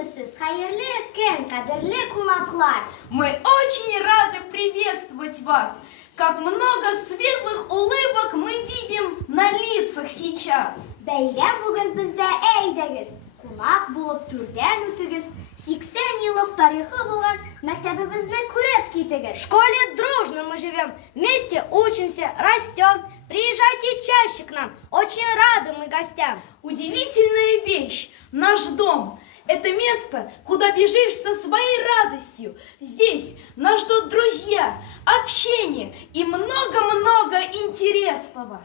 Сәлеметсез, хәерле көн, кадерле кунаклар. Мы очень рады приветствовать вас. Как много светлых улыбок мы видим на лицах сейчас. Бәйрәм бүген бездә, әйдәгез. Кунак булып түрдән үтегез. 80 еллык тарихы булган мәктәбебезне күреп китегез. В школе дружно мы живем, вместе учимся, растем. Приезжайте чаще к нам, очень рады мы гостям. Удивительная вещь, наш дом. Это место, куда бежишь со своей радостью. Здесь нас ждут друзья, общение и много-много интересного.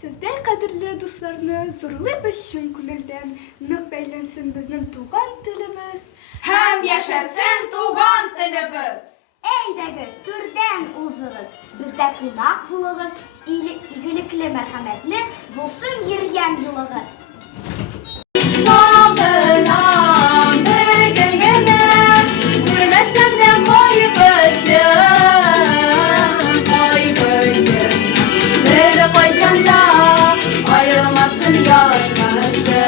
Сездә кадерле дусларны зурлый өчен күңелдән нык бәйләнсен безнең туган телебез. Һәм яшәсен туган телебез! Әйдәгез, түрдән узыгыз. Бездә кунак булыгыз. Игелекле, мәрхәмәтле булсын йөргән юлыгыз. Сагынам бер генә, күрмәсәм дә кайгы, бер кайчанда аерылмасын язмышы.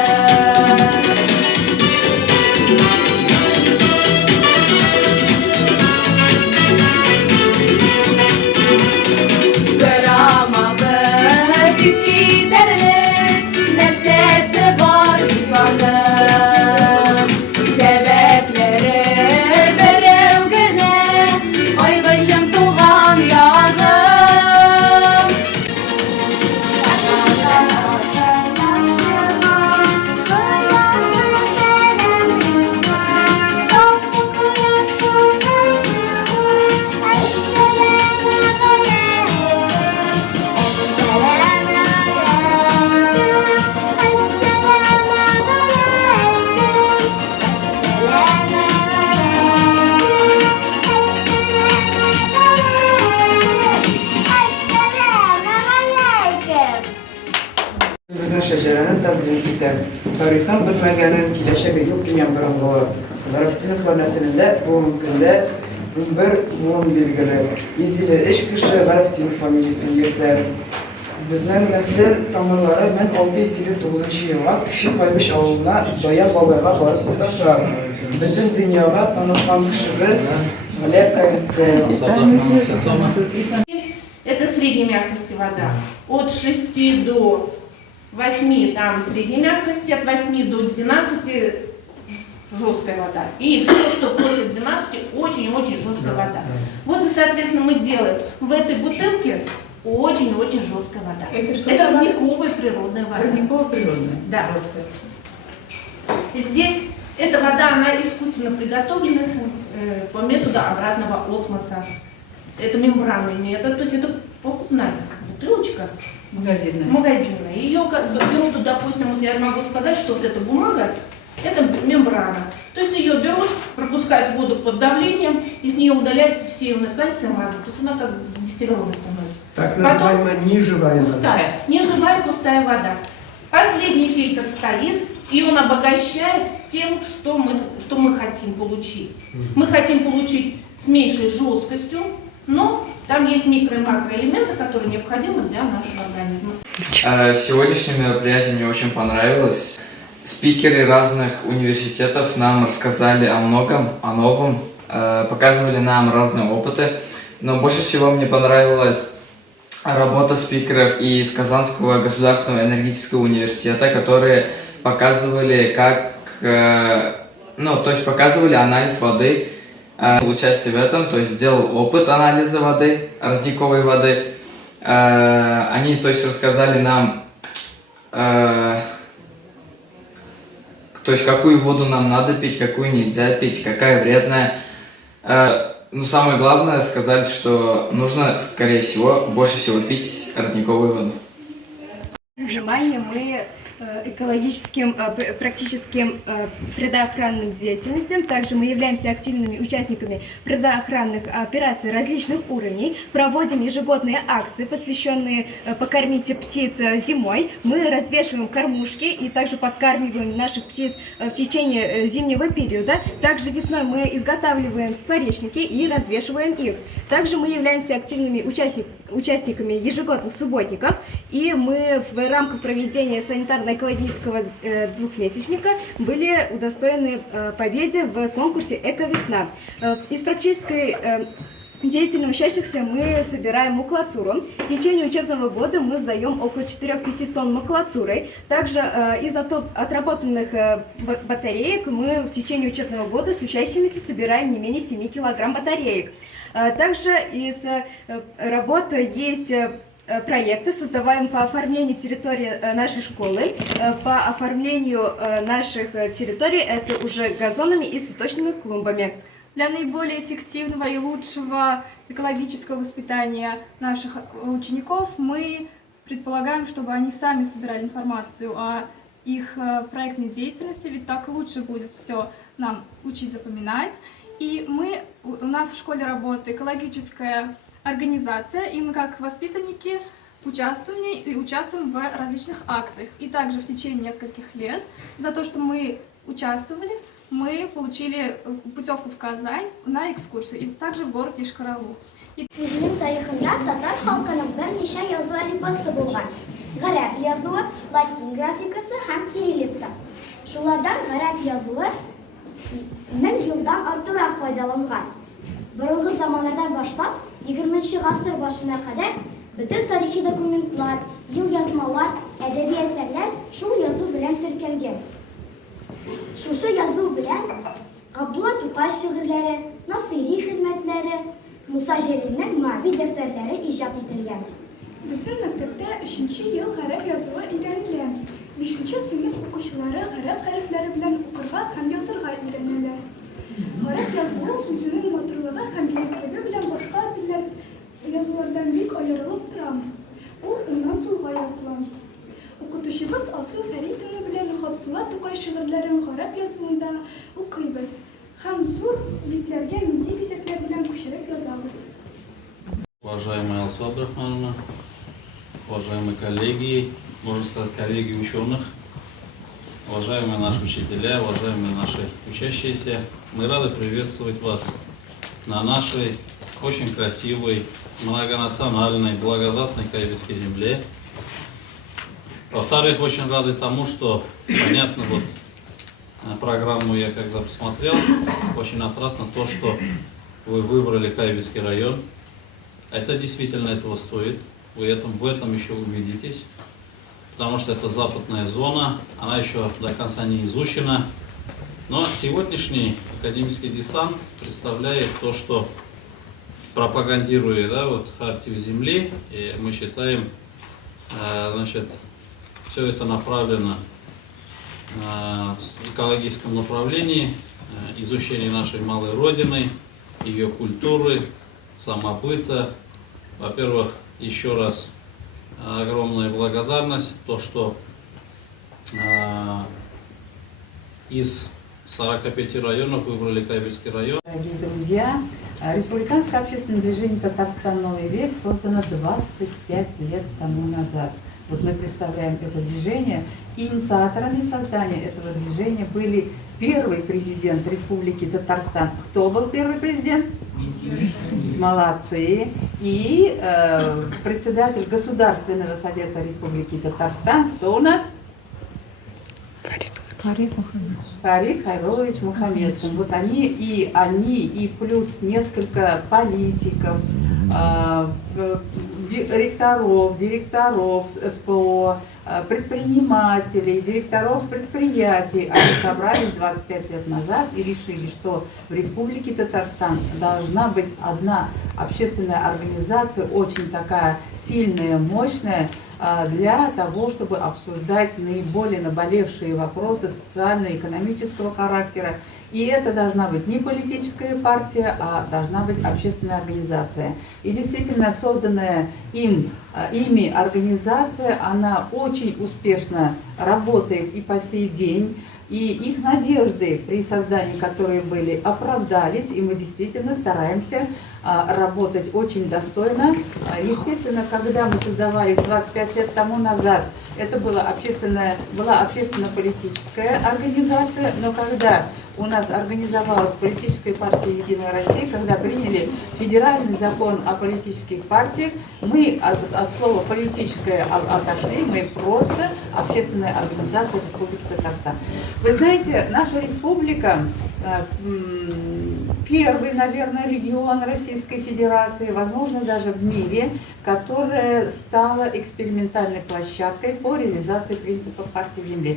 Şecereni takdim eder. Tarihten bilmegenin kileşege yok dünyanın bırakılı. Zaraf sınıflar neslinde bu mümkünde bir bilgili. İzili iş kışı Zaraf sınıf familyasını yeter. Bizden nesil tamırları ben 6 istili 9. yıla kişi kaymış ağına Daya Baba'ya barıp taşar. Bizim dünyaya tanıtan kişimiz Valep Kayıt'ı. Это средней мягкости вода. От 6 до 8 там средней мягкости, от 8 до 12 жесткая вода. И все, что после 12, очень-очень жесткая вода. Вот и, соответственно, мы делаем в этой бутылке очень-очень жесткая вода. Это что? Это родниковая природная вода. Родниковая природная? Да. Жесткая. Здесь эта вода, она искусственно приготовлена по методу обратного осмоса. Это мембранный метод, то есть это покупная бутылочка. Магазинная. Ее берут, допустим, вот я могу сказать, что вот эта бумага, это мембрана. То есть ее берут, пропускают воду под давлением, и с нее удаляется все ионы кальция, магния. То есть она как дистиллированная становится. Так называемая неживая вода. Пустая. Неживая пустая вода. Последний фильтр стоит, и он обогащает тем, что мы хотим получить. Мы хотим получить с меньшей жесткостью, но там есть микро- и макроэлементы, которые необходимы для нашего организма. Сегодняшнее мероприятие мне очень понравилось. Спикеры разных университетов нам рассказали о многом, о новом, показывали нам разные опыты. Но больше всего мне понравилась работа спикеров из Казанского государственного энергетического университета, которые показывали, показывали анализ воды. Участие в этом, то есть сделал опыт анализа воды, родниковой воды. Они, то есть, рассказали нам, то есть, какую воду нам надо пить, какую нельзя пить, какая вредная. Но самое главное, сказали, что нужно, скорее всего, больше всего пить родниковую воду. Вжимание мы экологическим, практическим природоохранным деятельностям. Также мы являемся активными участниками природоохранных операций различных уровней. Проводим ежегодные акции, посвященные «Покормите птиц зимой». Мы развешиваем кормушки и также подкармливаем наших птиц в течение зимнего периода. Также весной мы изготавливаем скворечники и развешиваем их. Также мы являемся активными участниками ежегодных субботников. И мы в рамках проведения санитарно экологического двухмесячника были удостоены победе в конкурсе «Эко-весна». Из практической деятельности учащихся мы собираем макулатуру. В течение учебного года мы сдаем около 4-5 тонн макулатуры. Также из отработанных батареек мы в течение учебного года с учащимися собираем не менее 7 килограмм батареек. Также из работы есть проекты, создаваем по оформлению территории нашей школы, по оформлению наших территорий, это уже газонами и цветочными клумбами. Для наиболее эффективного и лучшего экологического воспитания наших учеников мы предполагаем, чтобы они сами собирали информацию о их проектной деятельности, ведь так лучше будет все нам учить запоминать. И у нас в школе работает экологическая организация, и мы как воспитанники участвуем в различных акциях. И также в течение нескольких лет за то, что мы участвовали, мы получили путевку в Казань на экскурсию, и также в город Йошкар-Олу. Үзенең тарихында татар халкының берничә язу әлифбасы булган. Гарәп язуы, латин графикасы һәм кириллица. Шулардан гарәп язуы 1000 елдан артыграк файдаланган. Борынгы заманнардан башлап 20 гасыр башына кадәр бөтен тарихи документлар, елъязмалар, әдәби әсәрләр шул язу белән теркәлгән. Шушы язу белән Габдулла Тукай шигырьләре, Насыйри хезмәтләре, Муса Җәлилнең Мави дәфтәрләре иҗат ителгән. Безнең мәктәптә 3нче ел гарәп язуы өйрәнелә. 5нче сыйныф укучылары гарәп хәрефләре белән укырга һәм язырга өйрәнәләр. Гарәп язуы үзенең матурлыгы һәм бизәклеге белән башка телләр язулардан бик аерылып тора. Ул уңнан сулга языла. Укытучыбыз Алсу Фәритовна белән Габдулла Тукай шигырьләрен гарәп язуында укыйбыз һәм зур битләргә милли бизәкләр белән күчереп язабыз. Уважаемая Алсу Абдрахмановна, уважаемые коллеги, можно сказать, коллеги ученых, уважаемые наши учителя, уважаемые наши учащиеся, мы рады приветствовать вас на нашей очень красивой, многонациональной, благодатной Кайбетской земле. Во-вторых, очень рады тому, что, понятно, вот программу я когда посмотрел, очень отрадно то, что вы выбрали Кайбетский район. Это действительно этого стоит. Вы в этом еще убедитесь. Потому что это западная зона, она еще до конца не изучена. Но сегодняшний академический десант представляет то, что пропагандирует, да, вот, Хартию Земли. И мы считаем, значит, все это направлено в экологическом направлении, изучение нашей малой родины, ее культуры, самобыта. Во-первых, еще раз огромная благодарность, то, что из 45 районов выбрали Кайбетский район. Дорогие друзья, Республиканское общественное движение «Татарстан. Новый век» создано 25 лет тому назад. Вот мы представляем это движение. Инициаторами создания этого движения были первый президент Республики Татарстан. Кто был первый президент? Молодцы. И председатель Государственного совета Республики Татарстан. Кто у нас? Фарид Хайрулович Мухаммедшин. Вот они и плюс несколько политиков, ректоров, директоров СПО, предпринимателей, директоров предприятий. Они собрались 25 лет назад и решили, что в Республике Татарстан должна быть одна общественная организация, очень такая сильная, мощная, для того, чтобы обсуждать наиболее наболевшие вопросы социально-экономического характера. И это должна быть не политическая партия, а должна быть общественная организация. И действительно, созданная ими организация, она очень успешно работает и по сей день. И их надежды, при создании которые были, оправдались, и мы действительно стараемся работать очень достойно. Естественно, когда мы создавались 25 лет тому назад, это была общественно-политическая организация, но когда у нас организовалась политическая партия «Единая Россия», когда приняли федеральный закон о политических партиях. Мы от слова «политическое» отошли, мы просто общественная организация Республики Татарстан. Вы знаете, наша республика первый, наверное, регион Российской Федерации, возможно, даже в мире, которая стала экспериментальной площадкой по реализации принципов партии земли.